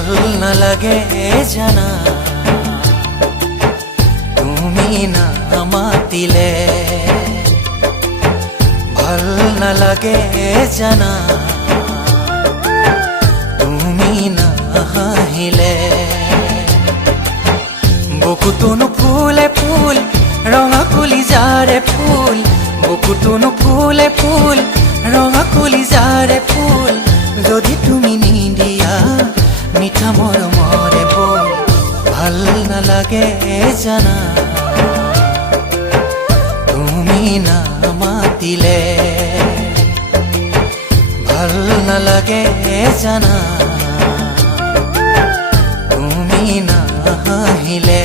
ভাল নালাগে জানা তুমি না মাতিলে ভাল নালাগে জানা তুমি না হাহিলে বুকুটোনো ফুলে ফুল ৰঙা কলিজাৰে ফুল বুকুটোনো ফুলে ফুল ৰঙা কলিজাৰে ফুল যদি তুমি নিদিয়া মিঠা মৰমৰে বল ভাল নালাগে জানা তুমি না মাতিলে ভাল নালাগে জানা তুমি না হাহিলে